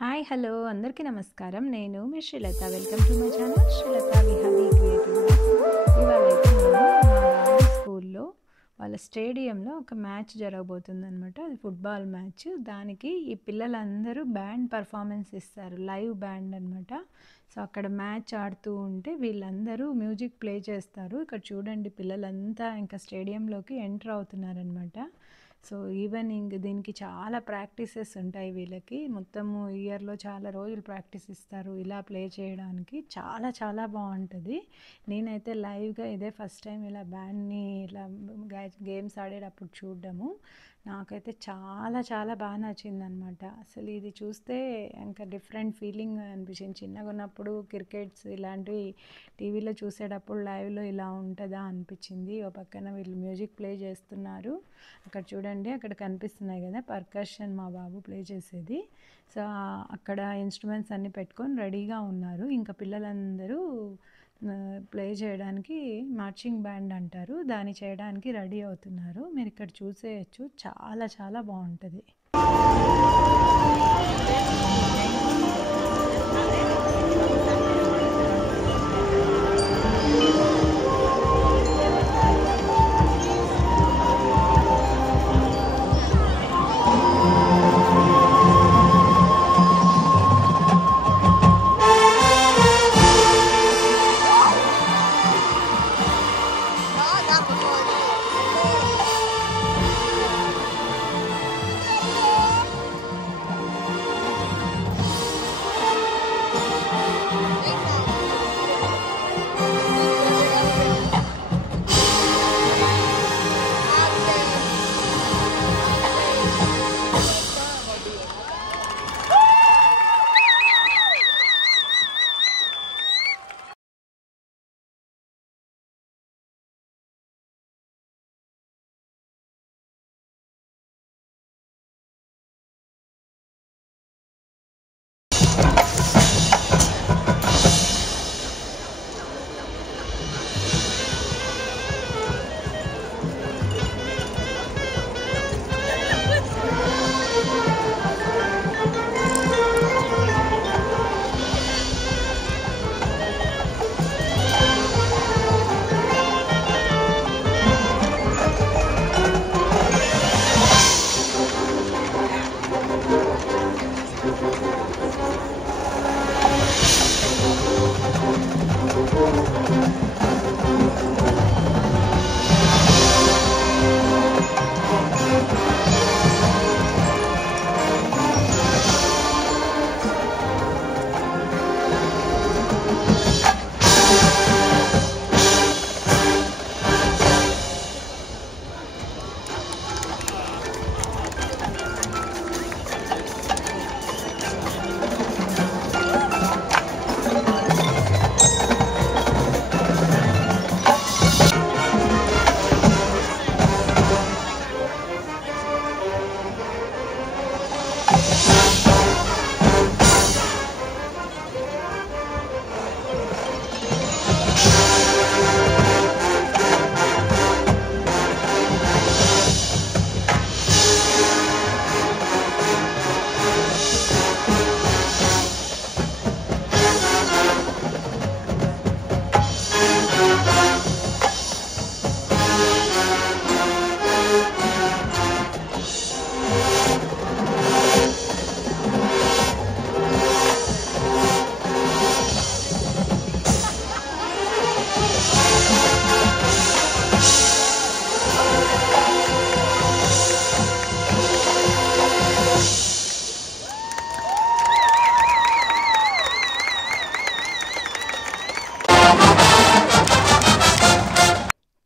Hi hello అందరికీ నమస్కారం. నేను మీ Srilatha. Welcome to my channel Srilatha Vihari creative. ఇవాళ అయితే నేను మా బాబు స్కూల్లో వాళ్ళ స్టేడియంలో ఒక మ్యాచ్ జరగబోతుందన్నమాట. అది ఫుట్బాల్ మ్యాచ్. దానికి ఈ పిల్లలందరూ బ్యాండ్ పర్ఫార్మెన్స్ ఇస్తారు, లైవ్ బ్యాండ్ అనమాట. సో అక్కడ మ్యాచ్ ఆడుతూ ఉంటే వీళ్ళందరూ మ్యూజిక్ ప్లే చేస్తారు. ఇక్కడ చూడండి, పిల్లలంతా ఇంకా స్టేడియంలోకి ఎంటర్ అవుతున్నారనమాట. సో ఈవెనింగ్ దీనికి చాలా ప్రాక్టీసెస్ ఉంటాయి వీళ్ళకి. మొత్తము ఇయర్లో చాలా రోజులు ప్రాక్టీస్ ఇస్తారు ఇలా ప్లే చేయడానికి. చాలా చాలా బాగుంటుంది. నేనైతే లైవ్గా ఇదే ఫస్ట్ టైం ఇలా బ్యాండ్ని ఇలా గేమ్స్ ఆడేటప్పుడు చూడడము. నాకైతే చాలా చాలా బాగా నచ్చిందనమాట. అసలు ఇది చూస్తే ఇంకా డిఫరెంట్ ఫీలింగ్ అనిపించింది. చిన్నగా ఉన్నప్పుడు క్రికెట్స్ ఇలాంటివి టీవీలో చూసేటప్పుడు లైవ్లో ఇలా ఉంటుందా అనిపించింది. ఓ పక్కన వీళ్ళు మ్యూజిక్ ప్లే చేస్తున్నారు. అక్కడ చూడండి, అక్కడ కనిపిస్తున్నాయి కదా పర్కషన్, మా బాబు ప్లే చేసేది. సో అక్కడ ఇన్స్ట్రుమెంట్స్ అన్నీ పెట్టుకొని రెడీగా ఉన్నారు. ఇంకా పిల్లలందరూ ప్లే చేయడానికి మార్చింగ్ బ్యాండ్ అంటారు, దాన్ని చేయడానికి రెడీ అవుతున్నారు. మీరు ఇక్కడ చూసేయచ్చు, చాలా చాలా బాగుంటుంది.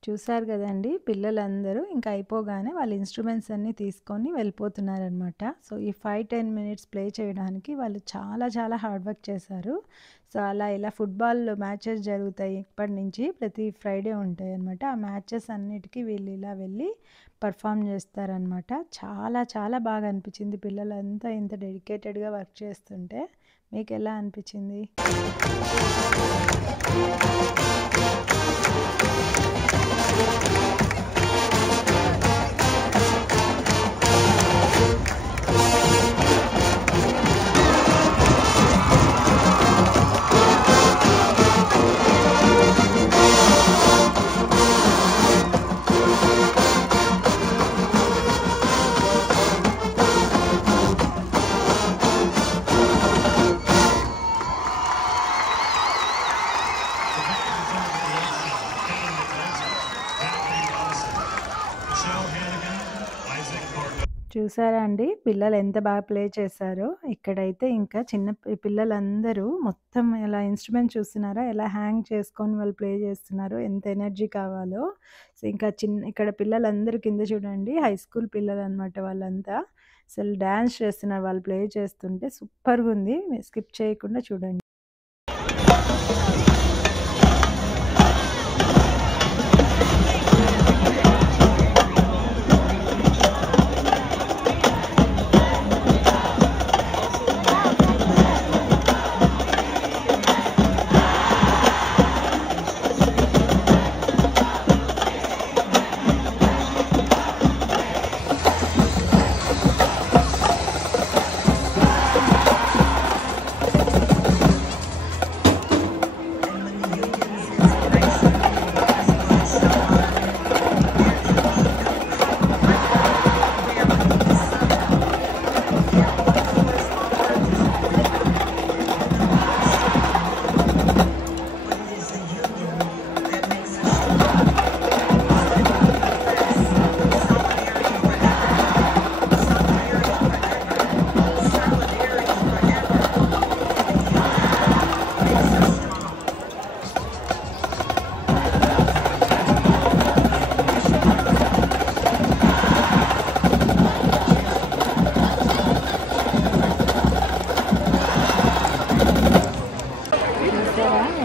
చూసారు కదండి, పిల్లలందరూ ఇంకా అయిపోగానే వాళ్ళ ఇన్స్ట్రుమెంట్స్ అన్నీ తీసుకొని వెళ్ళిపోతున్నారనమాట. సో ఈ 5-10 మినిట్స్ ప్లే చేయడానికి వాళ్ళు చాలా చాలా హార్డ్ వర్క్ చేశారు. సో ఇలా ఫుట్బాల్ మ్యాచెస్ జరుగుతాయి ఇప్పటి నుంచి, ప్రతి ఫ్రైడే ఉంటాయి అనమాట. ఆ మ్యాచెస్ అన్నిటికీ వీళ్ళు ఇలా వెళ్ళి పర్ఫామ్ చేస్తారనమాట. చాలా చాలా బాగా అనిపించింది. పిల్లలంతా ఇంత డెడికేటెడ్గా వర్క్ చేస్తుంటే మీకు ఎలా అనిపించింది? చూసారా అండి పిల్లలు ఎంత బాగా ప్లే చేశారో. ఇక్కడైతే ఇంకా చిన్న పిల్లలందరూ మొత్తం ఇలా ఇన్‌స్ట్రుమెంట్ చూస్తున్నారా? ఎలా హ్యాంగ్ చేసుకొని వాళ్ళు ప్లే చేస్తున్నారో, ఎంత ఎనర్జీ కావాలో. సో, ఇంకా ఇక్కడ పిల్లలందరూ కింద చూడండి హై స్కూల్ పిల్లలనమాట వాళ్ళంతా. అసలు డాన్స్ చేస్తున్నారు వాళ్ళు ప్లే చేస్తుంటే సూపర్‌గుంది. మీరు స్కిప్ చేయకుండా చూడండి.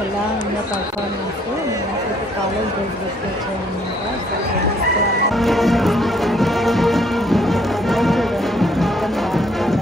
ఎలా ఉందో పర్ఫార్మెన్స్. నాకైతే కాలేజ్ డేస్ గుర్తొచ్చాయన్నమాట. మొత్తం బాగుంటుంది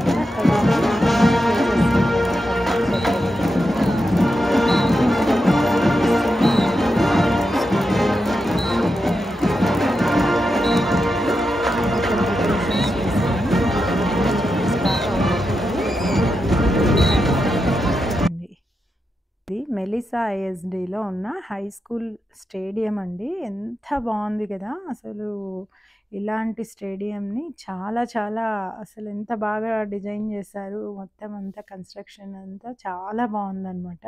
మెలిసా ఐఎస్డిలో ఉన్న హై స్కూల్ స్టేడియం అండి. ఎంత బాగుంది కదా అసలు. ఇలాంటి స్టేడియంని చాలా చాలా అసలు ఎంత బాగా డిజైన్ చేశారు. మొత్తం అంతా కన్స్ట్రక్షన్ అంతా చాలా బాగుందన్నమాట.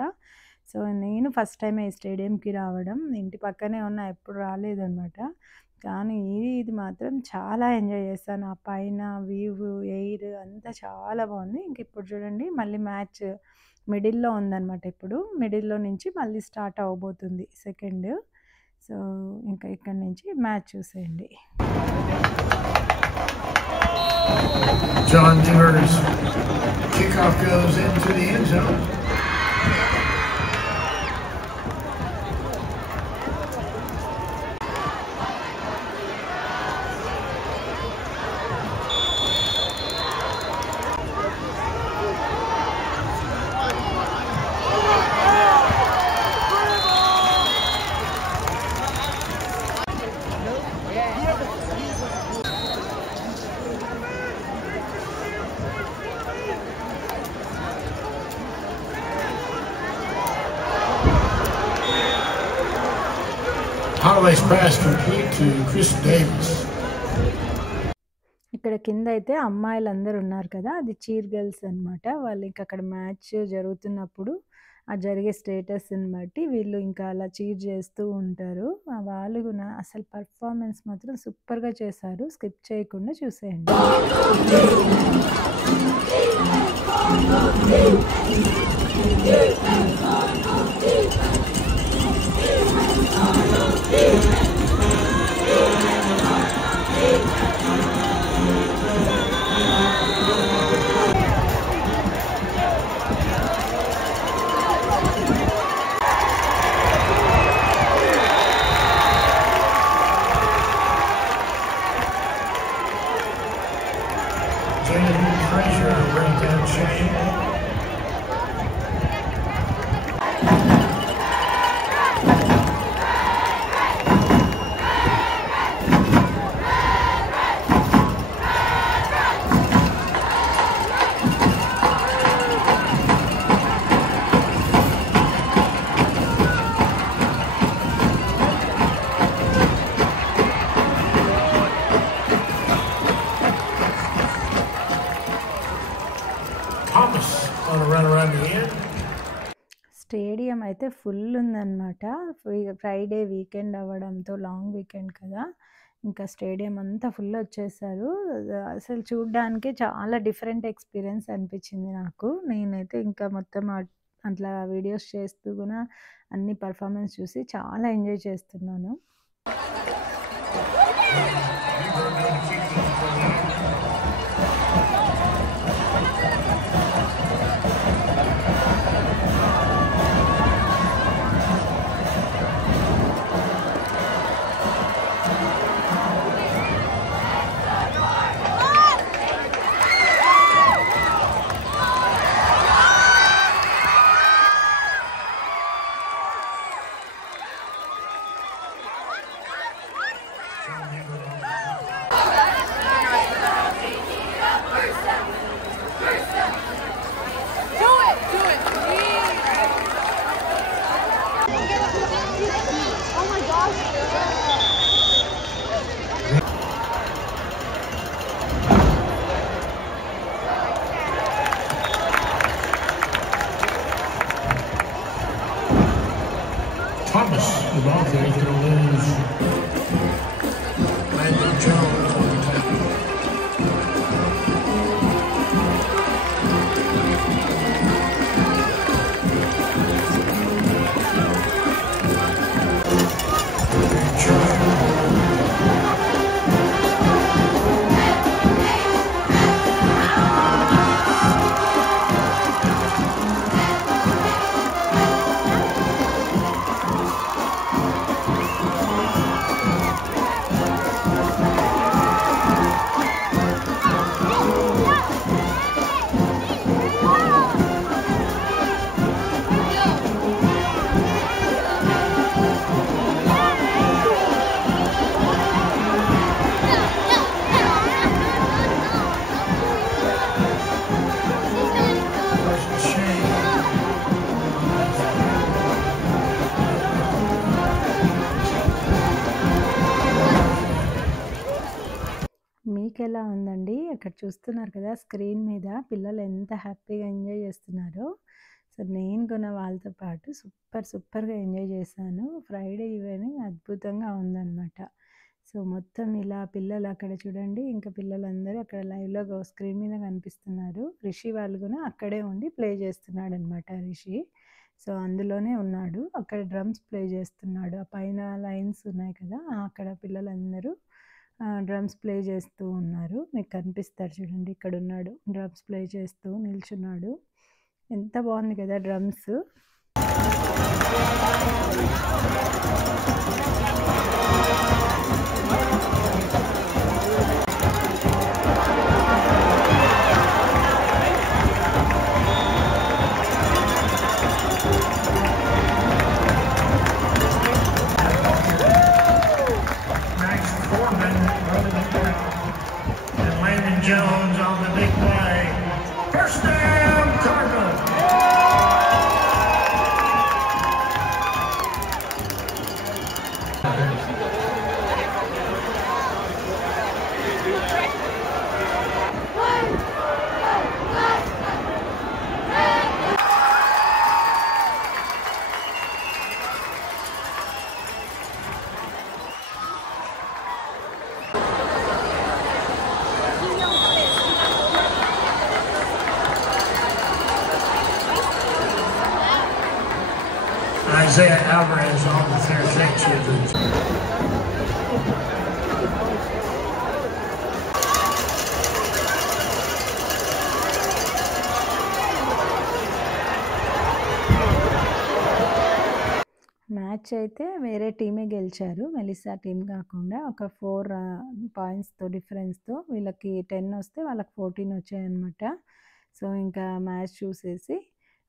సో నేను ఫస్ట్ టైం ఈ స్టేడియంకి రావడం. ఇంటి పక్కనే ఉన్న ఎప్పుడు రాలేదన్నమాట. కానీ ఇది మాత్రం చాలా ఎంజాయ్ చేశాను. ఆ పైన వ్యూ ఎయిర్ అంతా చాలా బాగుంది. ఇంక ఇప్పుడు చూడండి మళ్ళీ మ్యాచ్ మిడిల్‌లో ఉందన్నమాట. ఇప్పుడు మిడిల్‌లో నుంచి మళ్ళీ స్టార్ట్ అవ్వబోతుంది సెకండ్. సో ఇంకా ఇక్కడి నుంచి మ్యాచ్ చూసేయండి. John Demers kickoff goes into the end zone. Holloway's pass complete to Chris Davis. ఇక్కడ కింద అయితే అమ్మాయిలందరూ ఉన్నారు కదా, అది చీర్ గర్ల్స్ అన్నమాట. వాళ్ళు ఇంకా అక్కడ మ్యాచ్ జరుగుతున్నప్పుడు ఆ జరిగే స్టేటస్ని బట్టి వీళ్ళు ఇంకా అలా చీర్ చేస్తూ ఉంటారు. వాళ్ళు కూడా అసలు పర్ఫార్మెన్స్ మాత్రం సూపర్గా చేశారు. స్కిప్ చేయకుండా చూసేయండి. స్టేడియం అయితే ఫుల్ ఉందన్నమాట. ఫ్రైడే వీకెండ్ అవ్వడంతో లాంగ్ వీకెండ్ కదా, ఇంకా స్టేడియం అంతా ఫుల్ వచ్చేసారు. అసలు చూడ్డానికే చాలా డిఫరెంట్ ఎక్స్‌పీరియన్స్ అనిపించింది నాకు. నేనైతే ఇంకా మొత్తం అట్లా వీడియోస్ చేస్తూ కూడా అన్ని పెర్ఫార్మన్స్ చూసి చాలా ఎంజాయ్ చేస్తున్నాను. Thomas is also going to lose. Landon Jones on the tackle. మీకెలా ఉందండి? అక్కడ చూస్తున్నారు కదా స్క్రీన్ మీద పిల్లలు ఎంత హ్యాపీగా ఎంజాయ్ చేస్తున్నారో. సో నేను కూడా వాళ్ళతో పాటు సూపర్‌గా ఎంజాయ్ చేశాను. ఫ్రైడే ఈవినింగ్ అద్భుతంగా ఉందన్నమాట. సో మొత్తం ఇలా పిల్లలు అక్కడ చూడండి, ఇంకా పిల్లలందరూ అక్కడ లైవ్‌లో స్క్రీన్ మీద కనిపిస్తున్నారు. రిషి వాళ్ళు కూడా అక్కడే ఉండి ప్లే చేస్తున్నాడన్నమాట రిషి. సో అందులోనే ఉన్నాడు. అక్కడ డ్రమ్స్ ప్లే చేస్తున్నాడు. ఆ పైన లైన్స్ ఉన్నాయి కదా! అక్కడ పిల్లలందరూ డ్రమ్స్ ప్లే చేస్తూ ఉన్నారు. మీకు కనిపిస్తారు చూడండి, ఇక్కడున్నాడు. డ్రమ్స్ ప్లే చేస్తూ నిల్చున్నాడు. ఎంత బాగుంది కదా drums. And Landon Jones on the big play. First down, Cardinals. Isaiah Alvarez on the fair catch. Match అయితే వేరే టీమే గెలిచారు. మెలిసా టీం కాకుండా ఒక 4 పాయింట్స్‌తో డిఫరెన్స్‌తో వీళ్ళకి 10 వస్తే వాళ్ళకి 14 వచ్చాయన్నమాట. సో ఇంకా మ్యాచ్ చూసేసి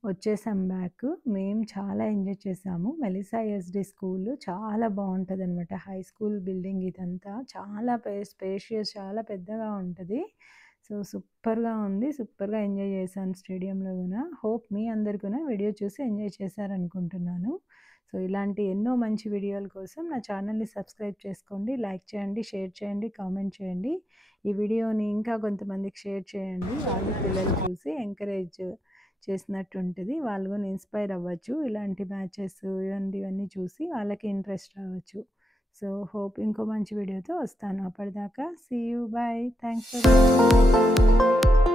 వచ్చేసాం బ్యాక్. మేము చాలా ఎంజాయ్ చేసాము. మెలిసా ఎస్‌డి స్కూల్ చాలా బాగుంటుందన్నమాట. హై స్కూల్ బిల్డింగ్ ఇదంతా చాలా స్పేషియస్, చాలా పెద్దగా ఉంటుంది. సో సూపర్‌గా ఉంది. సూపర్‌గా ఎంజాయ్ చేశాను స్టేడియంలో కూడా. హోప్ మీ అందరు కూడా వీడియో చూసి ఎంజాయ్ చేశారనుకుంటున్నాను. సో ఇలాంటి ఎన్నో మంచి వీడియోల కోసం నా ఛానల్ని సబ్స్క్రైబ్ చేసుకోండి, లైక్ చేయండి, షేర్ చేయండి, కామెంట్ చేయండి. ఈ వీడియోని ఇంకా కొంతమందికి షేర్ చేయండి. వాళ్ళు పిల్లలు చూసి ఎంకరేజ్ చేసినట్టు ఉంటుంది. వాళ్ళు కూడా ఇన్స్పైర్ అవ్వచ్చు. ఇలాంటి మ్యాచెస్ ఇవన్నీ చూసి వాళ్ళకి ఇంట్రెస్ట్ రావచ్చు. సో హోప్ ఇంకో మంచి వీడియోతో వస్తాను. అప్పటిదాకా see you, bye, thanks for watching.